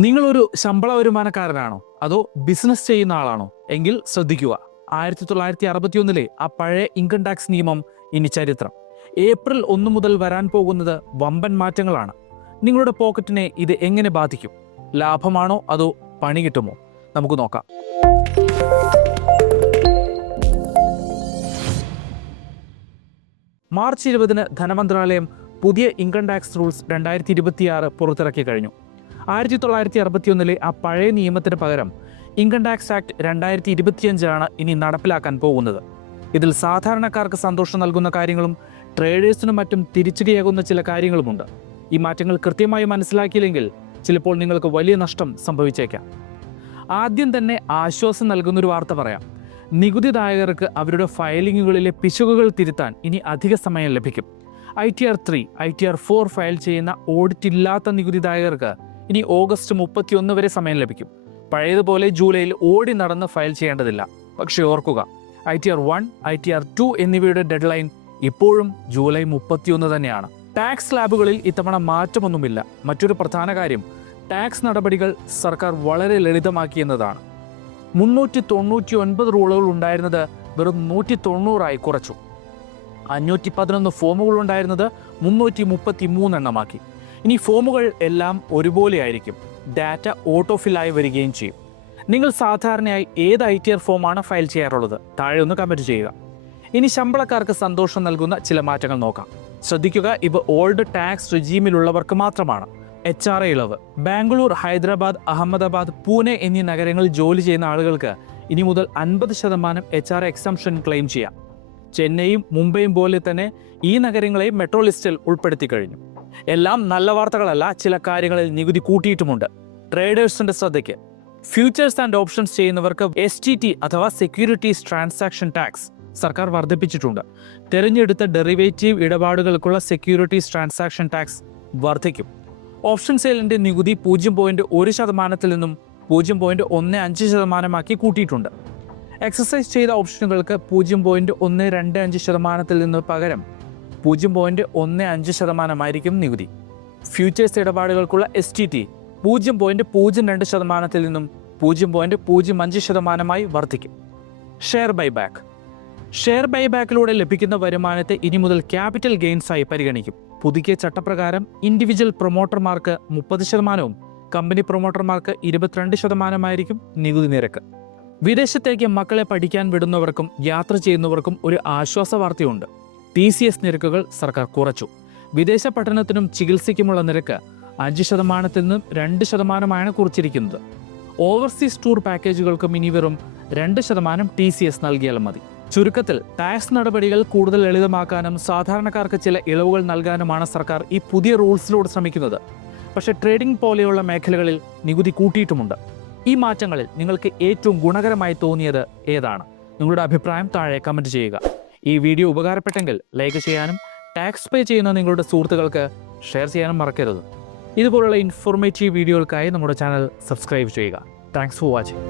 നിങ്ങളൊരു ശമ്പള വരുമാനക്കാരനാണോ അതോ ബിസിനസ് ചെയ്യുന്ന ആളാണോ എങ്കിൽ ശ്രദ്ധിക്കുക. 1961 ആ പഴയ ഇൻകം ടാക്സ് നിയമം ഇനി ചരിത്രം. ഏപ്രിൽ 1 മുതൽ വരാൻ പോകുന്നത് വമ്പൻ മാറ്റങ്ങളാണ്. നിങ്ങളുടെ പോക്കറ്റിനെ ഇത് എങ്ങനെ ബാധിക്കും? ലാഭമാണോ അതോ പണി കിട്ടുമോ? നമുക്ക് നോക്കാം. മാർച്ച് 20 ധനമന്ത്രാലയം പുതിയ ഇൻകം ടാക്സ് റൂൾസ് 2026 പുറത്തിറക്കി കഴിഞ്ഞു. 1961 ആ പഴയ നിയമത്തിന് പകരം ഇൻകം ടാക്സ് ആക്ട് 2025 ഇനി നടപ്പിലാക്കാൻ പോകുന്നത്. ഇതിൽ സാധാരണക്കാർക്ക് സന്തോഷം നൽകുന്ന കാര്യങ്ങളും ട്രേഡേഴ്സിനും മറ്റും തിരിച്ചടിയാകുന്ന ചില കാര്യങ്ങളുമുണ്ട്. ഈ മാറ്റങ്ങൾ കൃത്യമായി മനസ്സിലാക്കിയില്ലെങ്കിൽ ചിലപ്പോൾ നിങ്ങൾക്ക് വലിയ നഷ്ടം സംഭവിച്ചേക്കാം. ആദ്യം തന്നെ ആശ്വാസം നൽകുന്നൊരു വാർത്ത പറയാം. നികുതിദായകർക്ക് അവരുടെ ഫയലിങ്ങുകളിലെ പിശകുകൾ തിരുത്താൻ ഇനി അധിക സമയം ലഭിക്കും. ITR 3, ITR 4 ഫയൽ ചെയ്യുന്ന ഓഡിറ്റ് ഇല്ലാത്ത നികുതിദായകർക്ക് ഇനി ഓഗസ്റ്റ് 31 വരെ സമയം ലഭിക്കും. പഴയതുപോലെ ജൂലൈയിൽ ഓടി നടന്ന് ഫയൽ ചെയ്യേണ്ടതില്ല. പക്ഷേ ഓർക്കുക, ITR 1, ITR 2 എന്നിവയുടെ ഡെഡ്ലൈൻ ഇപ്പോഴും ജൂലൈ 31 തന്നെയാണ്. ടാക്സ് ലാബുകളിൽ ഇത്തവണ മാറ്റമൊന്നുമില്ല. മറ്റൊരു പ്രധാന കാര്യം, ടാക്സ് നടപടികൾ സർക്കാർ വളരെ ലളിതമാക്കിയെന്നതാണ്. 399 റൂളുകൾ ഉണ്ടായിരുന്നത് വെറും 190 കുറച്ചു. 511 ഫോമുകൾ ഉണ്ടായിരുന്നത് 333 എണ്ണമാക്കി. ഇനി ഫോമുകൾ എല്ലാം ഒരുപോലെ ആയിരിക്കും. ഡാറ്റ ഓട്ടോ ഫില്ലായി വരികയും ചെയ്യും. നിങ്ങൾ സാധാരണയായി ഏത് ITR ഫോമാണ് ഫയൽ ചെയ്യാറുള്ളത്? താഴെ ഒന്ന് കമൻറ്റ് ചെയ്യുക. ഇനി ശമ്പളക്കാർക്ക് സന്തോഷം നൽകുന്ന ചില മാറ്റങ്ങൾ നോക്കാം. ശ്രദ്ധിക്കുക, ഇവ ഓൾഡ് ടാക്സ് റിജീമിലുള്ളവർക്ക് മാത്രമാണ്. HRA ഇളവ്. ബാംഗ്ലൂർ, ഹൈദരാബാദ്, അഹമ്മദാബാദ്, പൂനെ എന്നീ നഗരങ്ങളിൽ ജോലി ചെയ്യുന്ന ആളുകൾക്ക് ഇനി മുതൽ 50% HRA എക്സംഷൻ ക്ലെയിം ചെയ്യാം. ചെന്നൈയും മുംബൈയും പോലെ തന്നെ ഈ നഗരങ്ങളെ മെട്രോ ലിസ്റ്റിൽ ഉൾപ്പെടുത്തി കഴിഞ്ഞു. എല്ലാം നല്ല വാർത്തകളല്ല. ചില കാര്യങ്ങളിൽ നികുതി കൂട്ടിയിട്ടുമുണ്ട്. ട്രേഡേഴ്സിന്റെ ശ്രദ്ധയ്ക്ക്, ഫ്യൂച്ചേഴ്സ് ആൻഡ് ഓപ്ഷൻസ് ചെയ്യുന്നവർക്ക് STT അഥവാ സെക്യൂരിറ്റീസ് ട്രാൻസാക്ഷൻ ടാക്സ് സർക്കാർ വർദ്ധിപ്പിച്ചിട്ടുണ്ട്. തിരഞ്ഞെടുത്ത ഡെറിവേറ്റീവ് ഇടപാടുകൾക്കുള്ള സെക്യൂരിറ്റീസ് ട്രാൻസാക്ഷൻ ടാക്സ് വർദ്ധിക്കും. ഓപ്ഷൻ സെയിലിന്റെ നികുതി 0.1% നിന്നും 0.15% കൂട്ടിയിട്ടുണ്ട്. എക്സസൈസ് ചെയ്ത ഓപ്ഷനുകൾക്ക് 0.125% നിന്ന് പകരം 0.15% നികുതി. ഫ്യൂച്ചേഴ്സ് ഇടപാടുകൾക്കുള്ള STT 0.02% നിന്നും 0.05% വർദ്ധിക്കും. Share buyback. ഷെയർ ബൈബാക്കിലൂടെ ലഭിക്കുന്ന വരുമാനത്തെ ഇനി മുതൽ ക്യാപിറ്റൽ ഗെയിൻസായി പരിഗണിക്കും. പുതുക്കിയ ചട്ടപ്രകാരം ഇൻഡിവിജ്വൽ പ്രൊമോട്ടർമാർക്ക് 30%, കമ്പനി പ്രൊമോട്ടർമാർക്ക് 22% നികുതി നിരക്ക്. വിദേശത്തേക്ക് മക്കളെ പഠിക്കാൻ വിടുന്നവർക്കും യാത്ര ചെയ്യുന്നവർക്കും ഒരു ആശ്വാസ വാർത്തയുണ്ട്. TCS നിരക്കുകൾ സർക്കാർ കുറച്ചു. വിദേശ പഠനത്തിനും ചികിത്സയ്ക്കുമുള്ള നിരക്ക് 5% നിന്നും 2% കുറച്ചിരിക്കുന്നത്. ഓവർസീസ് ടൂർ പാക്കേജുകൾക്കും ഇനി വെറും 2% TCS നൽകിയാൽ മതി. ചുരുക്കത്തിൽ, ടാക്സ് നടപടികൾ കൂടുതൽ ലളിതമാക്കാനും സാധാരണക്കാർക്ക് ചില ഇളവുകൾ നൽകാനുമാണ് സർക്കാർ ഈ പുതിയ റൂൾസിലൂടെ ശ്രമിക്കുന്നത്. പക്ഷേ ട്രേഡിംഗ് പോലെയുള്ള മേഖലകളിൽ നികുതി കൂട്ടിയിട്ടുമുണ്ട്. ഈ മാറ്റങ്ങളിൽ നിങ്ങൾക്ക് ഏറ്റവും ഗുണകരമായി തോന്നിയത് ഏതാണ്? നിങ്ങളുടെ അഭിപ്രായം താഴെ കമൻറ്റ് ചെയ്യുക. ഈ വീഡിയോ ഉപകാരപ്പെട്ടെങ്കിൽ ലൈക്ക് ചെയ്യാനും ടാക്സ് പേ ചെയ്യുന്ന നിങ്ങളുടെ സുഹൃത്തുക്കൾക്ക് ഷെയർ ചെയ്യാനും മറക്കരുത്. ഇതുപോലുള്ള ഇൻഫോർമേറ്റീവ് വീഡിയോകൾക്കായി നമ്മുടെ ചാനൽ സബ്സ്ക്രൈബ് ചെയ്യുക. Thanks for watching.